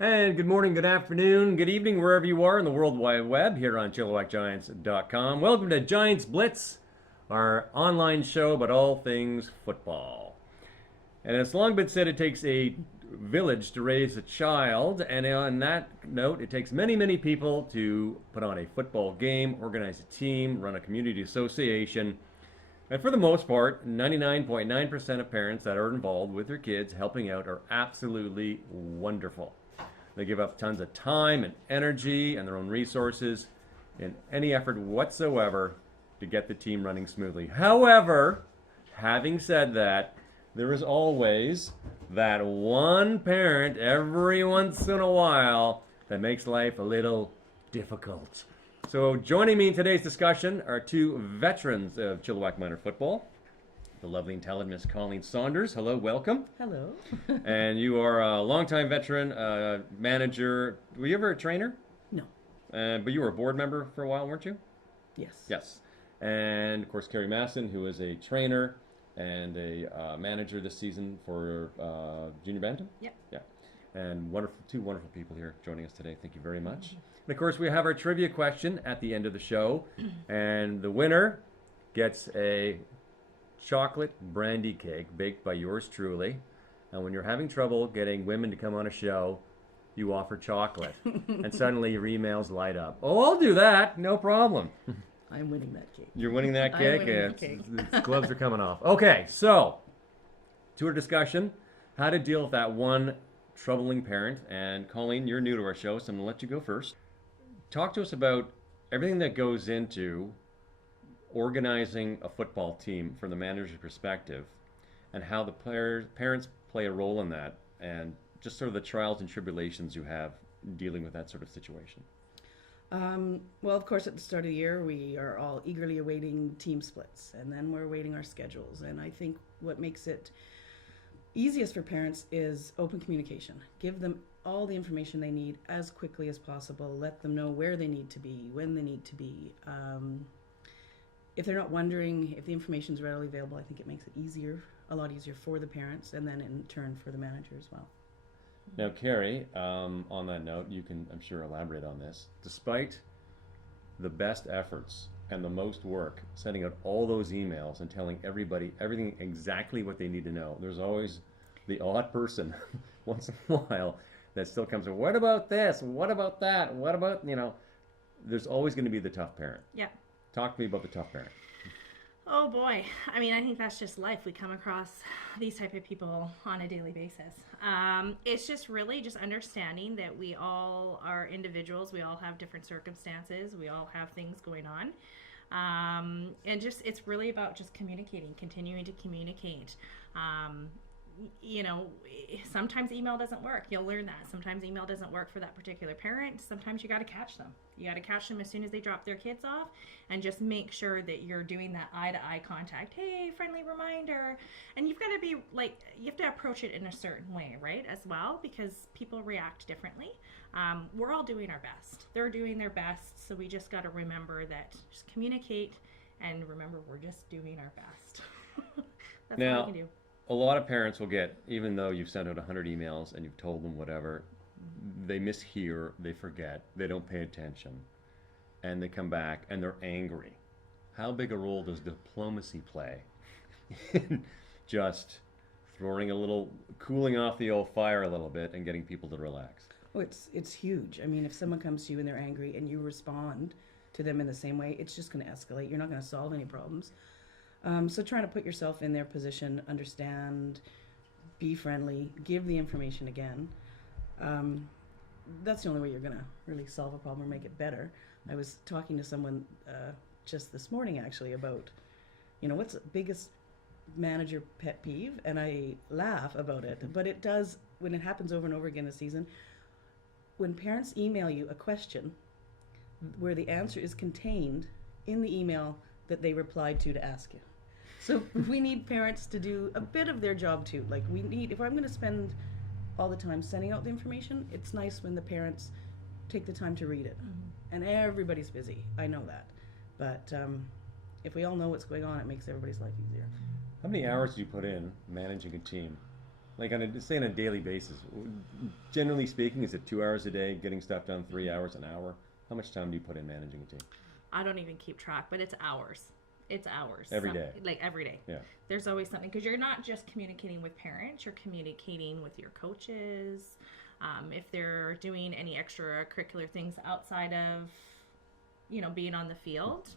And good morning, good afternoon, good evening, wherever you are in the World Wide Web, here on ChilliwackGiants.com. Welcome to Giants Blitz, our online show about all things football. And it's long been said it takes a village to raise a child, and on that note, it takes many, many people to put on a football game, organize a team, run a community association. And for the most part, 99.9% of parents that are involved with their kids helping out are absolutely wonderful. They give up tons of time and energy and their own resources in any effort whatsoever to get the team running smoothly. However, having said that, there is always that one parent every once in a while that makes life a little difficult. So joining me in today's discussion are two veterans of Chilliwack Minor football. The lovely and talented Miss Colleen Saunders. Hello, welcome. Hello. And you are a longtime veteran, manager. Were you ever a trainer? No. But you were a board member for a while, weren't you? Yes. Yes. And, of course, Carrie Mastin, who is a trainer and a manager this season for Junior Bantam? Yep. Yeah. And two wonderful people here joining us today. Thank you very much. And, of course, we have our trivia question at the end of the show. And the winner gets a chocolate brandy cake baked by yours truly. And when you're having trouble getting women to come on a show, you offer chocolate. And suddenly your emails light up. Oh, I'll do that. No problem. I'm winning that cake. You're winning that I'm cake? winning the cake. The gloves are coming off. Okay, so to our discussion, how to deal with that one troubling parent. And Colleen, you're new to our show, so I'm going to let you go first. Talk to us about everything that goes into organizing a football team from the manager's perspective and how the parents play a role in that, and just sort of the trials and tribulations you have dealing with that sort of situation. Well, of course, at the start of the year, we are all eagerly awaiting team splits, and then we're awaiting our schedules. And I think what makes it easiest for parents is open communication. Give them all the information they need as quickly as possible. Let them know where they need to be, when they need to be. If they're not wondering if the information is readily available, I think it makes it a lot easier for the parents, and then in turn for the manager as well. Now, Carrie, on that note, you can, I'm sure, elaborate on this. Despite the best efforts and the most work, sending out all those emails and telling everybody everything exactly what they need to know, there's always the odd person once in a while that still comes in, what about this? What about that? What about, there's always going to be the tough parent. Yeah. Talk to me about the tough parent. Oh boy. I mean, I think that's just life. We come across these type of people on a daily basis. It's just really just understanding that we all are individuals. We all have different circumstances. We all have things going on. And just, it's really about just communicating, continuing to communicate. Sometimes email doesn't work. You'll learn that. Sometimes email doesn't work for that particular parent. Sometimes you got to catch them. You got to catch them as soon as they drop their kids off, and just make sure that you're doing that eye-to-eye contact. Hey, friendly reminder. And you've got to be you have to approach it in a certain way, right, as well, because people react differently. We're all doing our best. They're doing their best, so we just got to remember that. Just communicate, and remember we're just doing our best. That's all we can do. A lot of parents will get, even though you've sent out 100 emails and you've told them whatever, they mishear, they forget, they don't pay attention, and they come back and they're angry. How big a role does diplomacy play in just cooling off the old fire a little bit and getting people to relax? Oh, it's huge. I mean, if someone comes to you and they're angry and you respond to them in the same way, it's just going to escalate. You're not going to solve any problems. So trying to put yourself in their position, understand, be friendly, give the information again. That's the only way you're going to really solve a problem or make it better. I was talking to someone just this morning, actually, about, what's the biggest manager pet peeve? And I laugh about it, but it does, when it happens over and over again this season, when parents email you a question where the answer is contained in the email that they replied to ask you. So we need parents to do a bit of their job too. Like, if I'm going to spend all the time sending out the information, it's nice when the parents take the time to read it. Mm-hmm. And everybody's busy. I know that. But if we all know what's going on, it makes everybody's life easier. How many hours do you put in managing a team Like say on a daily basis, generally speaking, is it 2 hours a day, getting stuff done, 3 hours, an hour? How much time do you put in managing a team? I don't even keep track, but it's hours. It's hours. Every day. Like every day. Yeah. There's always something, because you're not just communicating with parents, you're communicating with your coaches. If they're doing any extracurricular things outside of, being on the field,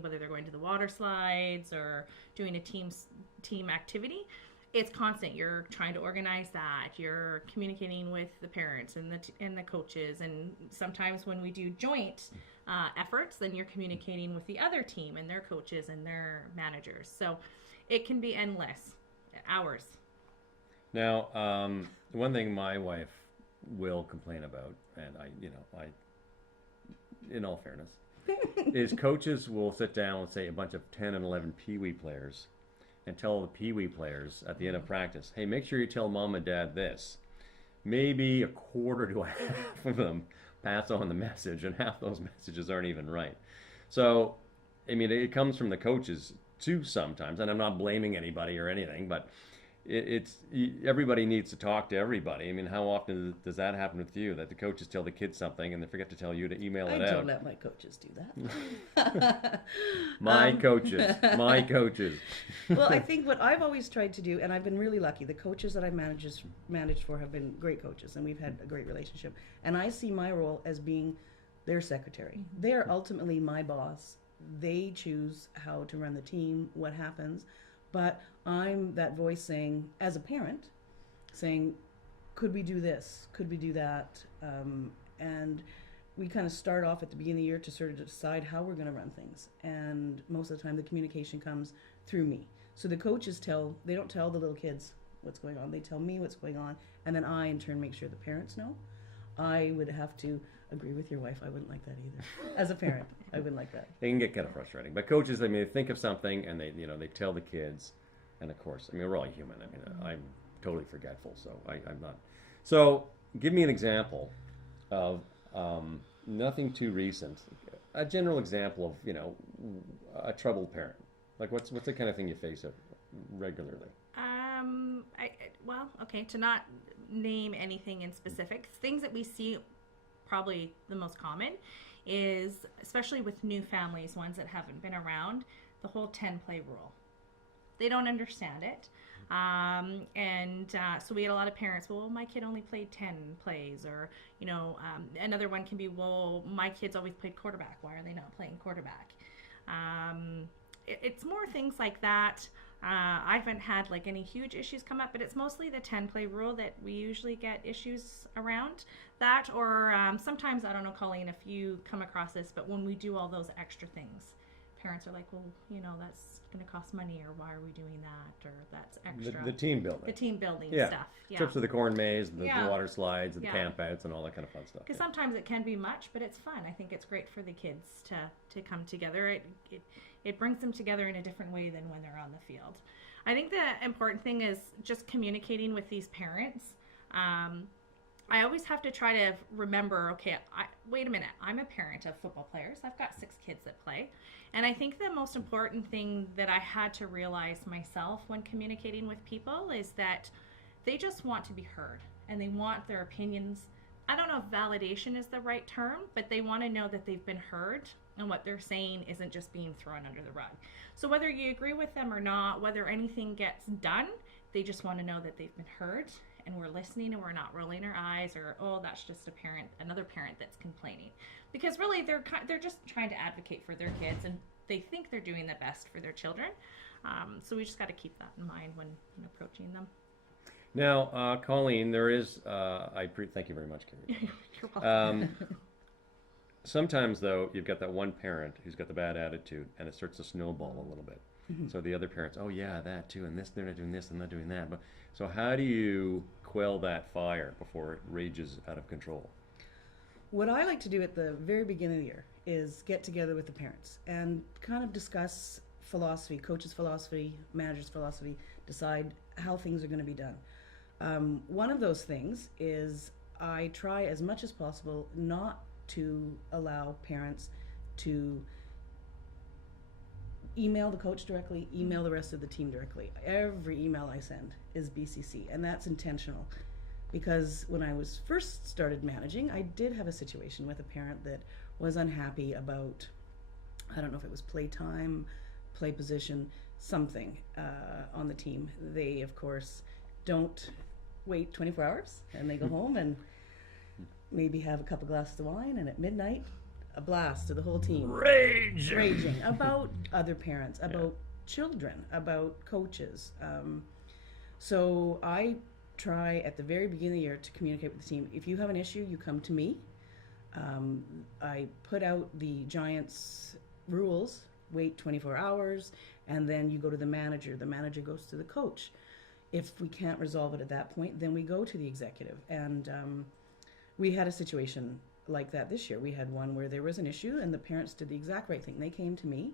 whether they're going to the water slides or doing a team activity, it's constant. You're trying to organize that. You're communicating with the parents and the coaches, and sometimes when we do joint efforts, then you're communicating with the other team and their coaches and their managers. So it can be endless hours. Now, one thing my wife will complain about, and I, in all fairness, is coaches will sit down with, say, a bunch of 10 and 11 Pee-wee players and tell the Pee-wee players at the end of practice, hey, make sure you tell mom and dad this. Maybe a quarter to a half of them pass on the message, and half those messages aren't even right. So, I mean, it comes from the coaches too sometimes, and I'm not blaming anybody or anything, but everybody needs to talk to everybody. I mean, how often does that happen with you, that the coaches tell the kids something and they forget to tell you to email it out? I don't let my coaches do that. My coaches. Well, I think what I've always tried to do, and I've been really lucky, the coaches that I've managed for have been great coaches, and we've had a great relationship. And I see my role as being their secretary. Mm-hmm. They are ultimately my boss. They choose how to run the team, what happens. But I'm that voice saying, as a parent, saying, could we do this? Could we do that? And we kind of start off at the beginning of the year to sort of decide how we're going to run things. And most of the time the communication comes through me. So the coaches they don't tell the little kids what's going on. They tell me what's going on. And then I, in turn, make sure the parents know. I would have to agree with your wife. I wouldn't like that either. As a parent, I wouldn't like that. It can get kind of frustrating. But coaches, I mean, they think of something and they tell the kids. And of course, I mean, we're all human. I mean, I'm totally forgetful, so I'm not. So give me an example of nothing too recent. A general example of, a troubled parent. Like what's the kind of thing you face regularly? To not name anything in specific, things that we see probably the most common is, especially with new families, ones that haven't been around, the whole 10-play rule. They don't understand it. So we had a lot of parents, well, my kid only played 10 plays, or, another one can be, well, my kids always played quarterback. Why are they not playing quarterback? It's more things like that. I haven't had like any huge issues come up, but it's mostly the 10-play rule that we usually get issues around that, or sometimes, I don't know, Colleen, if you come across this, but when we do all those extra things, parents are like, well, that's going to cost money, or why are we doing that, or that's extra. The team building. The team building stuff. Yeah. Trips to the corn maze, the water slides, and the campouts, and all that kind of fun stuff. Because sometimes it can be much, but it's fun. I think it's great for the kids to come together. It brings them together in a different way than when they're on the field. I think the important thing is just communicating with these parents. I always have to try to remember, okay, wait a minute, I'm a parent of football players. I've got 6 kids that play. And I think the most important thing that I had to realize myself when communicating with people is that they just want to be heard, and they want their opinions. I don't know if validation is the right term, but they want to know that they've been heard and what they're saying isn't just being thrown under the rug. So whether you agree with them or not, whether anything gets done, they just want to know that they've been heard and we're listening, and we're not rolling our eyes, or, oh, that's just another parent that's complaining. Because really they're just trying to advocate for their kids, and they think they're doing the best for their children. So we just got to keep that in mind when approaching them. Now, Colleen, there is, thank you very much, Carrie. You're welcome. Sometimes, though, you've got that one parent who's got the bad attitude, and it starts to snowball a little bit. Mm-hmm. So the other parents, oh yeah, that too, and this, they're not doing this, and not doing that. But so how do you quell that fire before it rages out of control? What I like to do at the very beginning of the year is get together with the parents and kind of discuss philosophy, coach's philosophy, manager's philosophy, decide how things are going to be done. One of those things is I try as much as possible not to allow parents to email the coach directly, email the rest of the team directly. Every email I send is BCC, and that's intentional. Because when I was first started managing, I did have a situation with a parent that was unhappy about, I don't know if it was play time, play position, something on the team. They, of course, don't wait 24 hours, and they go home and maybe have a couple glasses of wine, and at midnight, a blast to the whole team. Raging about other parents, about children, about coaches. So I try at the very beginning of the year to communicate with the team. If you have an issue, you come to me. I put out the Giants rules, wait 24 hours, and then you go to the manager. The manager goes to the coach. If we can't resolve it at that point, then we go to the executive. And we had a situation like that this year. We had one where there was an issue and the parents did the exact right thing. They came to me.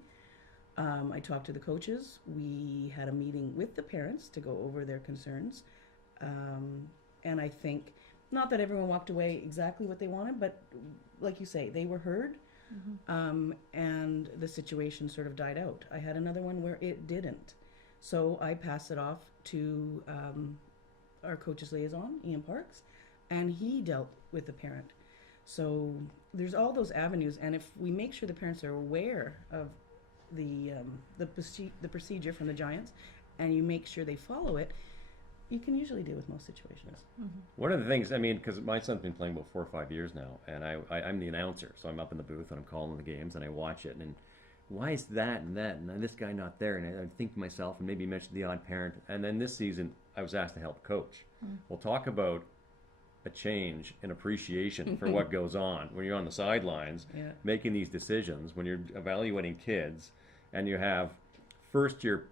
I talked to the coaches. We had a meeting with the parents to go over their concerns. And I think, not that everyone walked away exactly what they wanted, but like you say, they were heard. And the situation sort of died out. I had another one where it didn't. So I passed it off to our coaches liaison, Ian Parks, and he dealt with the parent. So there's all those avenues, and if we make sure the parents are aware of the procedure from the Giants, and you make sure they follow it, you can usually deal with most situations. One of the things, I mean, because my son's been playing about 4 or 5 years now, and I'm the announcer, so I'm up in the booth and I'm calling the games and I watch it, and why is that and this guy not there? And I think to myself, and maybe mention the odd parent. And then this season, I was asked to help coach. We'll talk about a change in appreciation for what goes on when you're on the sidelines, making these decisions, when you're evaluating kids, and you have first year,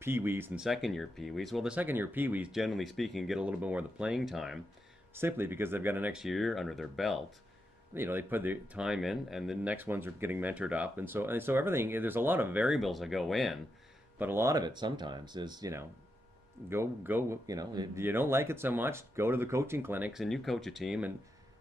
pee-wees and second year pee-wees. Well, the second year pee-wees, generally speaking, get a little bit more of the playing time, simply because they've got an extra year under their belt. They put the time in, and the next ones are getting mentored up, and so everything. There's a lot of variables that go in, but a lot of it sometimes is go. If you don't like it so much, go to the coaching clinics and you coach a team and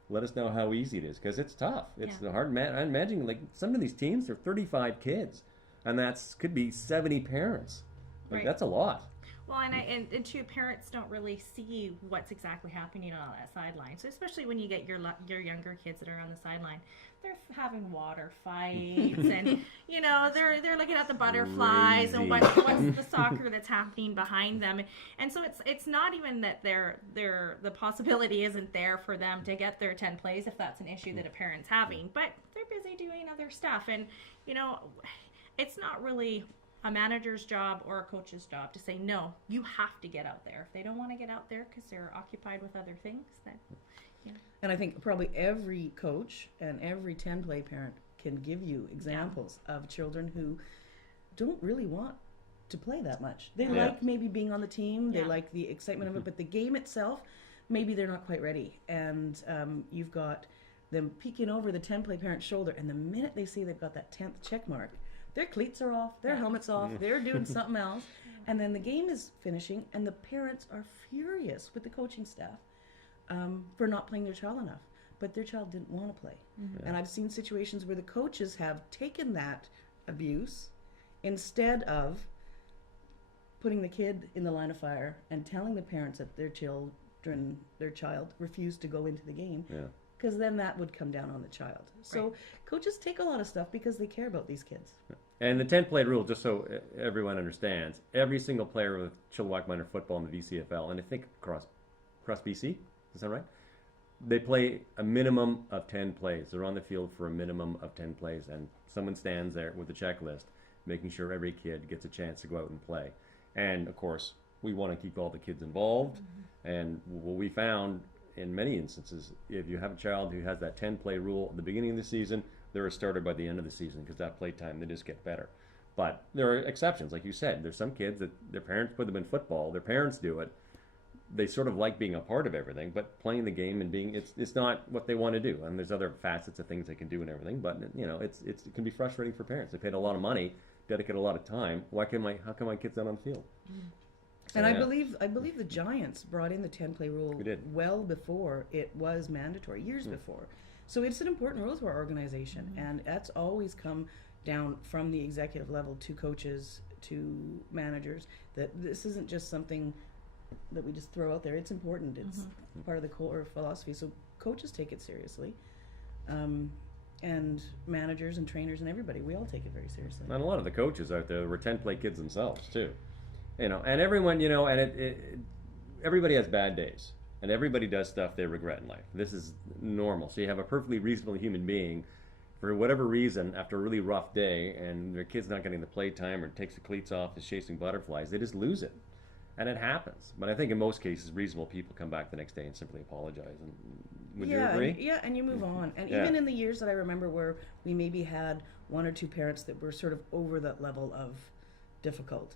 let us know how easy it is, because it's tough. It's hard. I imagine like some of these teams are 35 kids, and could be 70 parents. That's a lot. Well, and two, parents don't really see what's exactly happening on that sideline. So especially when you get your younger kids that are on the sideline, they're having water fights, and they're looking at the butterflies and what's the soccer that's happening behind them, and so it's not even that the possibility isn't there for them to get their 10 plays if that's an issue that a parent's having, but they're busy doing other stuff, and it's not really a manager's job or a coach's job to say, no, you have to get out there. If they don't want to get out there because they're occupied with other things, then, And I think probably every coach and every 10-play parent can give you examples of children who don't really want to play that much. They like maybe being on the team. They like the excitement of it, but the game itself, maybe they're not quite ready. And you've got them peeking over the 10-play parent's shoulder, and the minute they see they've got that 10th check mark, their cleats are off, their helmet's off, they're doing something else, and then the game is finishing, and the parents are furious with the coaching staff for not playing their child enough. But their child didn't want to play. And I've seen situations where the coaches have taken that abuse instead of putting the kid in the line of fire and telling the parents that their child refused to go into the game. Because then that would come down on the child. So coaches take a lot of stuff because they care about these kids. And the 10-play rule, just so everyone understands, every single player with Chilliwack minor football in the VCFL, and I think across BC, is that right? They play a minimum of 10 plays. They're on the field for a minimum of 10 plays, and someone stands there with a checklist, making sure every kid gets a chance to go out and play. And of course, we want to keep all the kids involved. And what we found in many instances, if you have a child who has that 10-play rule at the beginning of the season, they're a starter by the end of the season, because that play time, they just get better. But there are exceptions, like you said. There's some kids that their parents put them in football, their parents do it. They sort of like being a part of everything, but playing the game and it's not what they want to do. And there's other facets of things they can do and everything, but it can be frustrating for parents. They paid a lot of money, dedicated a lot of time. How come my kid's not on the field? And I believe the Giants brought in the 10-play rule well before it was mandatory, years before. So it's an important rule to our organization, and that's always come down from the executive level to coaches to managers, that this isn't just something that we just throw out there. It's important. It's part of the core philosophy. So coaches take it seriously. And managers and trainers and everybody, we all take it very seriously. And a lot of the coaches out there were 10-play kids themselves too, and everyone, and everybody has bad days, and everybody does stuff they regret in life. This is normal. So you have a perfectly reasonable human being, for whatever reason, after a really rough day, and their kid's not getting the play time or takes the cleats off, is chasing butterflies, they just lose it. And it happens. But I think in most cases, reasonable people come back the next day and simply apologize. And would you agree? Yeah, and you move on. And even in the years that I remember where we maybe had one or two parents that were sort of over that level of difficult,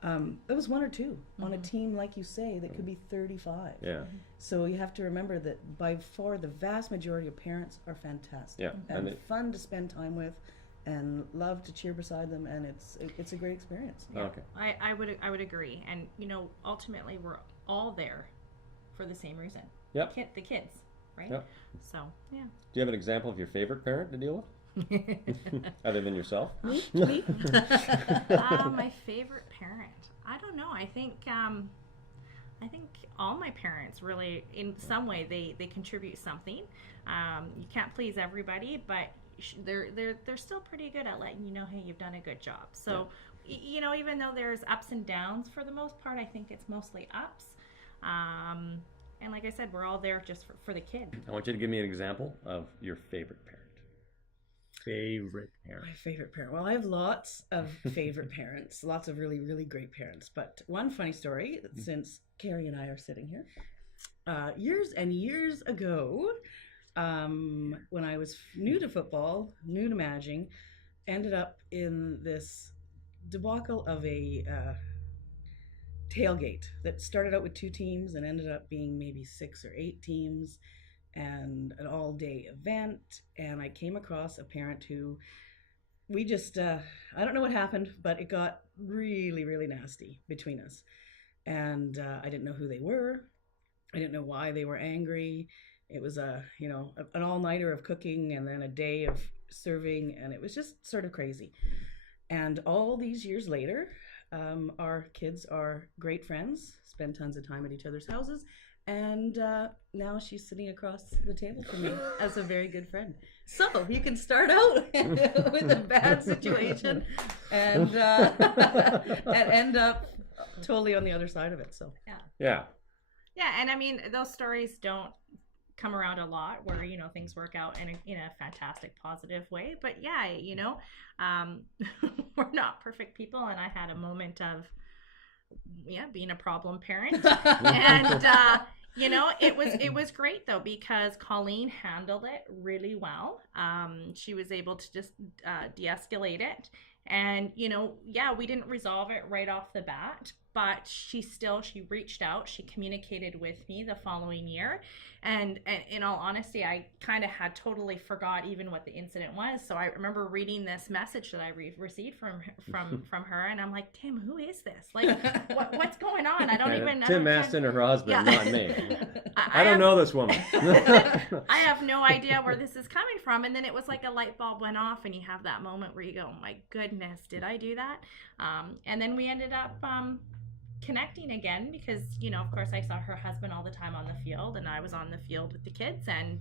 there was one or two on a team, like you say, that could be 35. Yeah. So you have to remember that by far the vast majority of parents are fantastic. Yeah. And fun to spend time with, and love to cheer beside them, and it's a great experience. Yeah. Okay. I would agree, and ultimately we're all there for the same reason. Yep. The kids, right? Yep. So yeah. Do you have an example of your favorite parent to deal with, other than yourself? Me? My favorite parent. I don't know. I think all my parents really, in some way, they contribute something. You can't please everybody, but they're still pretty good at letting you know, hey, you've done a good job. So, even though there's ups and downs, for the most part, I think it's mostly ups. And like I said, we're all there just for the kid. I want you to give me an example of your favorite parent. My favorite parent. Well, I have lots of favorite parents, lots of really, really great parents. But one funny story, since Carrie and I are sitting here, years and years ago, when I was new to football, new to managing, ended up in this debacle of a tailgate that started out with 2 teams and ended up being maybe 6 or 8 teams, and an all-day event. And I came across a parent who we just, I don't know what happened, but it got really, really nasty between us. And I didn't know who they were. I didn't know why they were angry. It was an all-nighter of cooking and then a day of serving, and it was just sort of crazy. And all these years later, our kids are great friends, spend tons of time at each other's houses, and now she's sitting across the table from me as a very good friend. So you can start out with a bad situation and end up totally on the other side of it. So yeah, and I mean, those stories don't come around a lot where things work out in a fantastic positive way, but we're not perfect people, and I had a moment of being a problem parent. And it was great though, because Colleen handled it really well. She was able to just de-escalate it, and we didn't resolve it right off the bat, but she reached out, she communicated with me the following year, and in all honesty, I kind of had totally forgot even what the incident was. So I remember reading this message that I received from her, and I'm like, Tim, who is this? Like, what's going on? I don't even. Tim Mastin or her husband, Yeah. not me. I don't know this woman. I have no idea where this is coming from. And then it was like a light bulb went off, and you have that moment where you go, oh my goodness, did I do that? And then we ended up connecting again, because of course I saw her husband all the time on the field, and I was on the field with the kids, and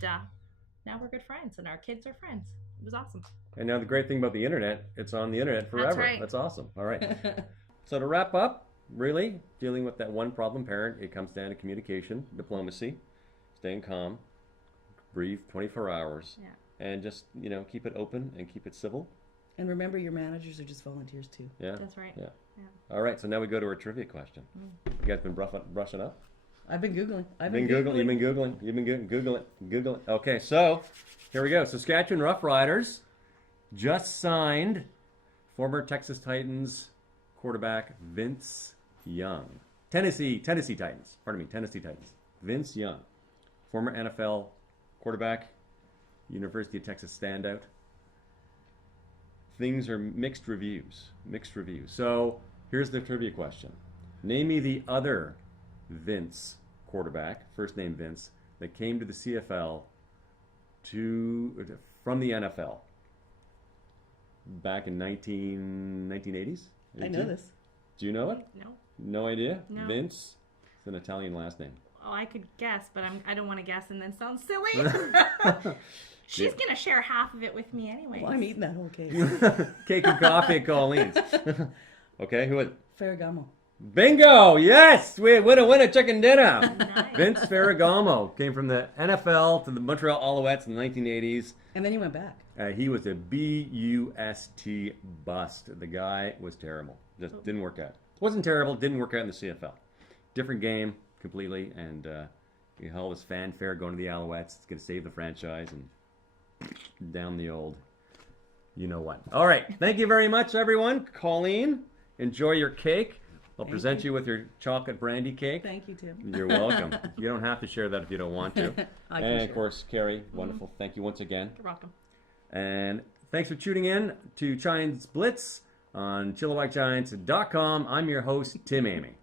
now we're good friends, and our kids are friends. It was awesome. And now the great thing about the internet, it's on the internet forever. That's right. That's awesome. All right. So to wrap up, really dealing with that one problem parent, it comes down to communication, diplomacy, staying calm, breathe 24 hours, and just keep it open and keep it civil. And remember, your managers are just volunteers too. Yeah, that's right. Yeah. All right, so now we go to our trivia question. You guys been brushing up? I've been Googling. You've been Googling. Google it. Okay, so here we go. Saskatchewan Roughriders just signed former Texas Titans quarterback Vince Young. Tennessee Titans. Vince Young, former NFL quarterback, University of Texas standout. Things are mixed reviews. So here's the trivia question. Name me the other Vince quarterback, first name Vince, that came to the CFL from the NFL. back in 1980s. I know this. Do you know it? No. No idea? No. Vince? It's an Italian last name. Oh, I could guess, but I don't want to guess and then sound silly. She's going to share half of it with me anyway. Well, I'm eating that whole cake. Cake and coffee at Colleen's. Okay, who is Ferragamo. Bingo! Yes! We win a chicken dinner. Nice. Vince Ferragamo came from the NFL to the Montreal Alouettes in the 1980s. And then he went back. He was a BUST bust. The guy was terrible. Just didn't work out. Wasn't terrible, didn't work out in the CFL. Different game completely, and he held his fanfare going to the Alouettes. It's going to save the franchise, and down the old you know what. All right. Thank you very much, everyone. Colleen, enjoy your cake. I'll present you with your chocolate brandy cake. Thank you, Tim. You're welcome. You don't have to share that if you don't want to. I can And share. of course, Carrie, wonderful. Thank you once again. You're welcome. And thanks for tuning in to Giants Blitz on ChilliwackGiants.com. I'm your host, Tim Amy.